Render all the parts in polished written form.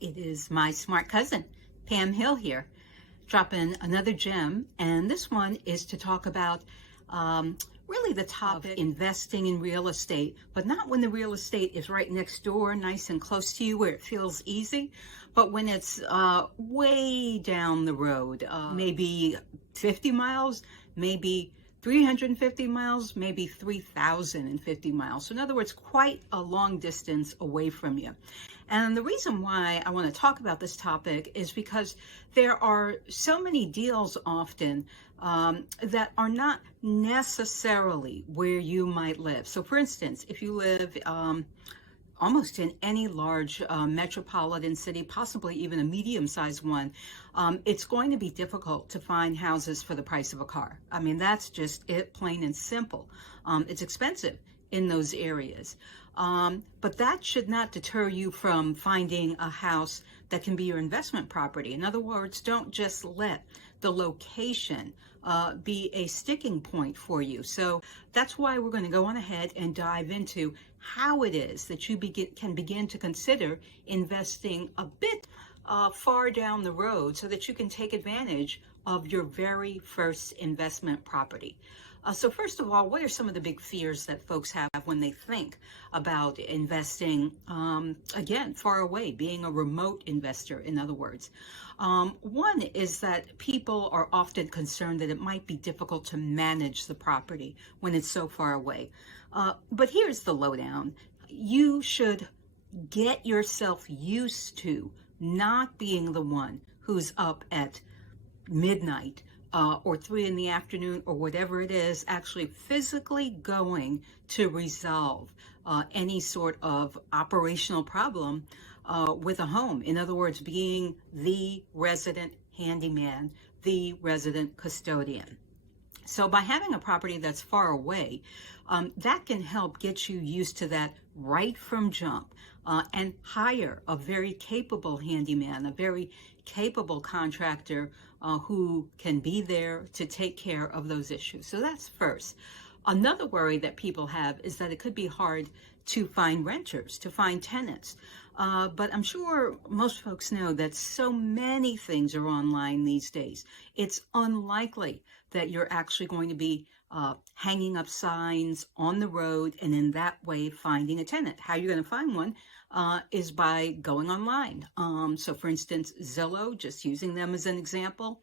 It is my smart cousin, Pam Hill here, dropping another gem. And this one is to talk about really the topic of investing in real estate, but not when the real estate is right next door, nice and close to you where it feels easy, but when it's way down the road, maybe 50 miles, maybe 350 miles, maybe 3,050 miles. So in other words, quite a long distance away from you. And the reason why I want to talk about this topic is because there are so many deals often that are not necessarily where you might live. So for instance, if you live almost in any large metropolitan city, possibly even a medium-sized one, it's going to be difficult to find houses for the price of a car. I mean, that's just it, plain and simple. It's expensive in those areas. But that should not deter you from finding a house that can be your investment property. In other words, don't just let the location be a sticking point for you. So that's why we're going to go on ahead and dive into how it is that you can begin to consider investing a bit far down the road so that you can take advantage of your very first investment property. So first of all, what are some of the big fears that folks have when they think about investing, again, far away, being a remote investor, in other words? One is that people are often concerned that it might be difficult to manage the property when it's so far away. But here's the lowdown. You should get yourself used to not being the one who's up at midnight or 3 in the afternoon or whatever it is, actually physically going to resolve any sort of operational problem with a home. In other words, being the resident handyman, the resident custodian. So by having a property that's far away, that can help get you used to that right from jump and hire a very capable handyman, a very capable contractor who can be there to take care of those issues. So that's first. Another worry that people have is that it could be hard to find renters, to find tenants. But I'm sure most folks know that so many things are online these days. It's unlikely that you're actually going to be hanging up signs on the road and in that way finding a tenant. How you're going to find one is by going online. So for instance, Zillow, just using them as an example,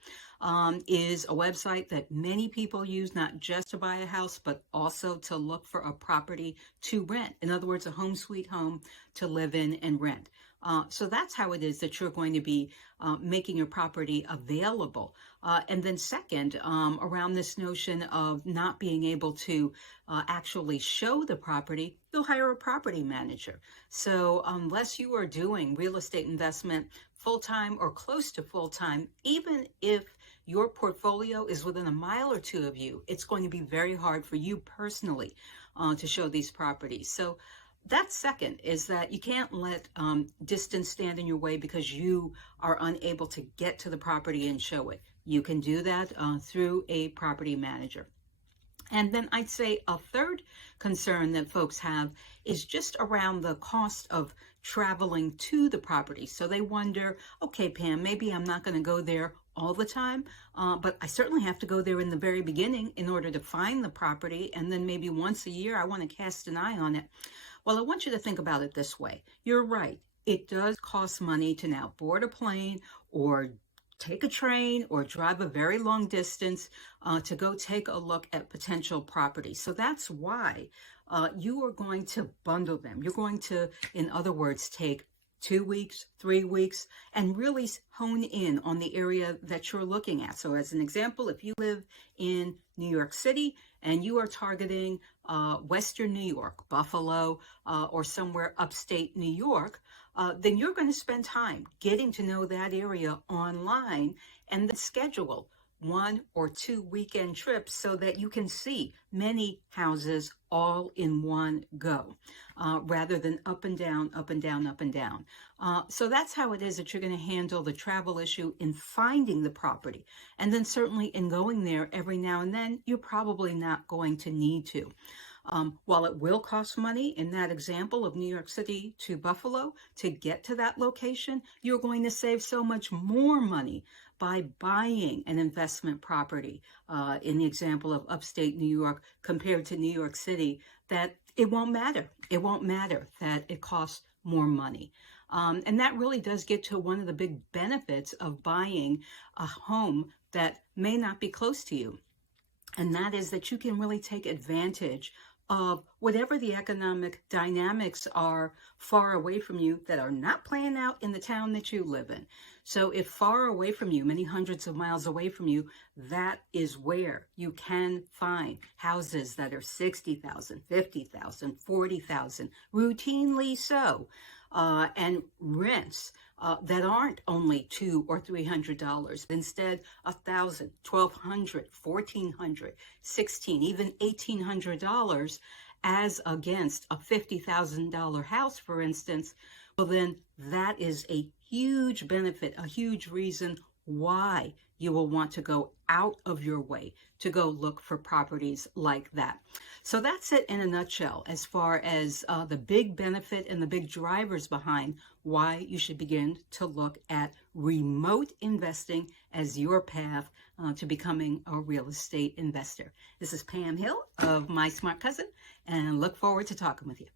is a website that many people use not just to buy a house, but also to look for a property to rent. In other words, a home sweet home to live in and rent. So that's how it is that you're going to be making your property available. And then second, around this notion of not being able to actually show the property, you'll hire a property manager. So unless you are doing real estate investment full-time or close to full-time, even if your portfolio is within a mile or two of you, it's going to be very hard for you personally to show these properties. So that's second, is that you can't let distance stand in your way because you are unable to get to the property and show it. You can do that through a property manager. And then I'd say a third concern that folks have is just around the cost of traveling to the property. So they wonder, okay, Pam, maybe I'm not going to go there all the time, but I certainly have to go there in the very beginning in order to find the property. And then maybe once a year, I want to cast an eye on it. Well, I want you to think about it this way. You're right. It does cost money to now board a plane or take a train or drive a very long distance to go take a look at potential properties. So that's why you are going to bundle them. You're going to, in other words, take 2 weeks, 3 weeks, and really hone in on the area that you're looking at. So as an example, if you live in New York City and you are targeting Western New York, Buffalo, or somewhere upstate New York, then you're going to spend time getting to know that area online and then schedule 1 or 2 weekend trips so that you can see many houses all in one go, rather than up and down, up and down, up and down. So that's how it is that you're going to handle the travel issue in finding the property. And then certainly in going there every now and then, you're probably not going to need to. While it will cost money in that example of New York City to Buffalo to get to that location, you're going to save so much more money by buying an investment property in the example of upstate New York compared to New York City, that it won't matter. It won't matter that it costs more money. And that really does get to one of the big benefits of buying a home that may not be close to you. And that is that you can really take advantage of whatever the economic dynamics are far away from you that are not playing out in the town that you live in. So if far away from you, many hundreds of miles away from you, that is where you can find houses that are 60,000, 50,000, 40,000, routinely so, and rents that aren't only $200 or $300. Instead, $1,000, $1,200, $1,400, $1,600, even $1,800 as against a $50,000 house, for instance. Well, then that is a huge benefit, a huge reason why you will want to go out of your way to go look for properties like that. So that's it in a nutshell as far as the big benefit and the big drivers behind why you should begin to look at remote investing as your path to becoming a real estate investor. This is Pam Hill of My Smart Cousin, and look forward to talking with you.